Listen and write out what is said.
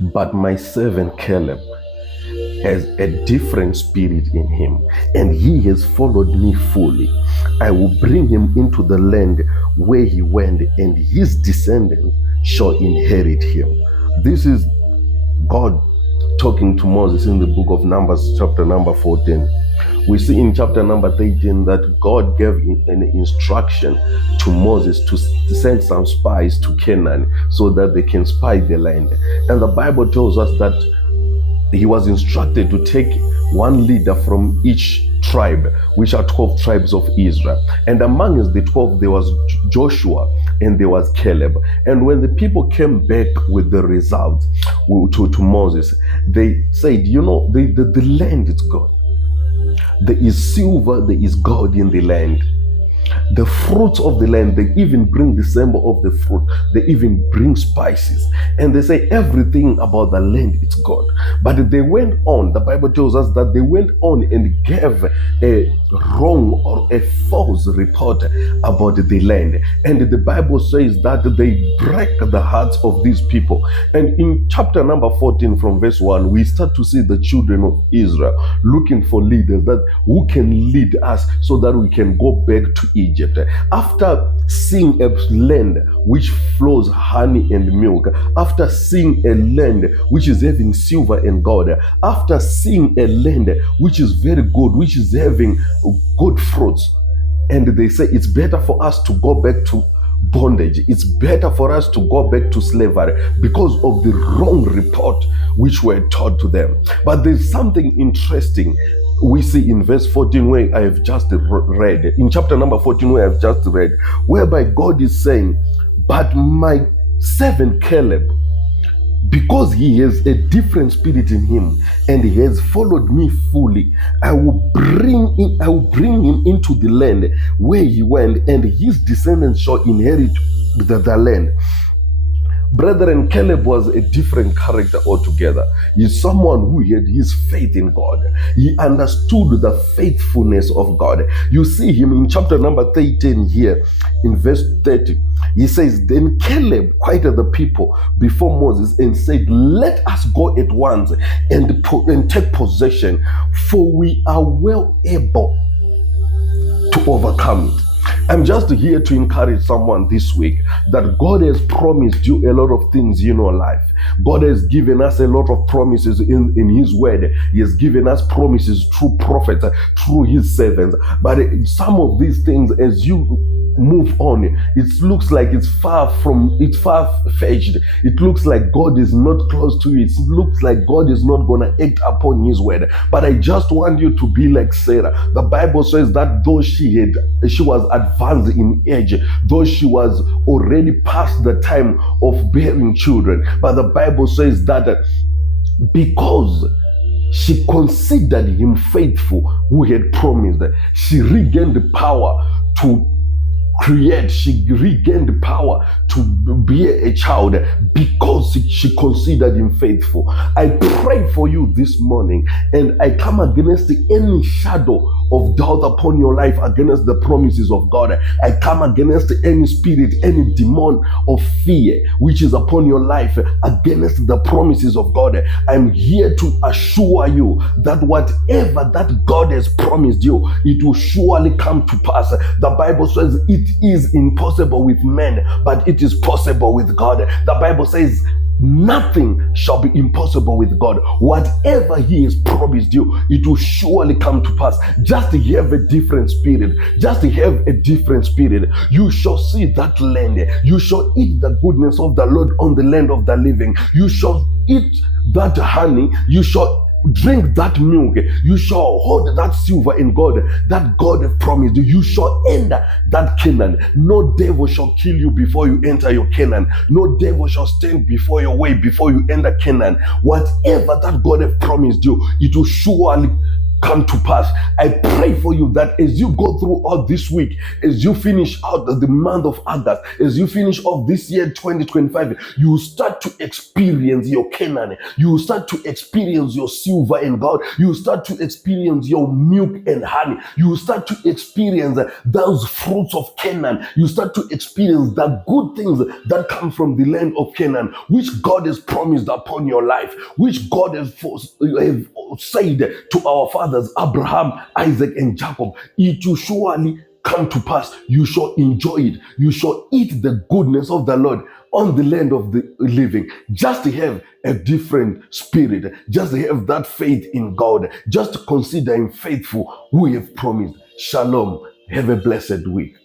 But my servant Caleb has a different spirit in him, and he has followed me fully. I will bring him into the land where he went, and his descendants shall inherit him. This is God talking to Moses in the book of Numbers, chapter number 14. We see in chapter number 13 that God gave an instruction to Moses to send some spies to Canaan so that they can spy the land. And the Bible tells us that he was instructed to take one leader from each tribe, which are 12 tribes of Israel. And amongst the 12, there was Joshua and there was Caleb. And when the people came back with the results to Moses, they said, the land is God. There is silver, there is gold in the land. The fruits of the land, they even bring the symbol of the fruit. They even bring spices. And they say everything about the land is God. But they went on, the Bible tells us that they went on and gave a wrong or a false report about the land. And the Bible says that they break the hearts of these people. And in chapter number 14 from verse 1, we start to see the children of Israel looking for leaders that who can lead us so that we can go back to Egypt. After seeing a land which flows honey and milk, after seeing a land which is having silver and gold, after seeing a land which is very good, which is having good fruits, and they say it's better for us to go back to bondage, it's better for us to go back to slavery because of the wrong report which were taught to them. But there's something interesting we see in verse 14 where I have just read, in chapter number 14 where I have just read, whereby God is saying, but my servant Caleb, because he has a different spirit in him and he has followed me fully, I will bring him into the land where he went, and his descendants shall inherit the land. Brethren, Caleb was a different character altogether. He's someone who had his faith in God. He understood the faithfulness of God. You see him in chapter number 13 here in verse 30. He says, then Caleb quieted the people before Moses and said, let us go at once and take possession, for we are well able to overcome it. I'm just here to encourage someone this week that God has promised you a lot of things in your life. God has given us a lot of promises in His word. He has given us promises through prophets, through His servants. But some of these things, as you move on, it looks like it's far-fetched. It looks like God is not close to you. It looks like God is not going to act upon His word. But I just want you to be like Sarah. The Bible says that though she was advanced in age, though she was already past the time of bearing children, but the Bible says that because she considered him faithful who had promised, she regained the power to create, she regained the power to bear a child because she considered him faithful. I pray for you this morning, and I come against any shadow of doubt upon your life, against the promises of God. I come against any spirit, any demon of fear which is upon your life, against the promises of God. I'm here to assure you that whatever that God has promised you, it will surely come to pass. The Bible says it is impossible with men, but it is possible with God. The Bible says nothing shall be impossible with God. Whatever He has promised you, it will surely come to pass. Just have a different spirit. Just have a different spirit. You shall see that land. You shall eat the goodness of the Lord on the land of the living. You shall eat that honey. You shall drink that milk. You shall hold that silver and gold that God promised you. You shall enter that Canaan. No devil shall kill you before you enter your Canaan. No devil shall stand before your way before you enter Canaan. Whatever that God has promised you, it will surely come to pass. I pray for you that as you go through all this week, as you finish out the month of August, as you finish off this year 2025, you start to experience your Canaan. You start to experience your silver and gold. You start to experience your milk and honey. You start to experience those fruits of Canaan. You start to experience the good things that come from the land of Canaan, which God has promised upon your life, which God has said to our fathers, Abraham, Isaac, and Jacob. It will surely come to pass. You shall enjoy it. You shall eat the goodness of the Lord on the land of the living. Just to have a different spirit, just to have that faith in God, just to consider Him faithful who have promised. Shalom. Have a blessed week.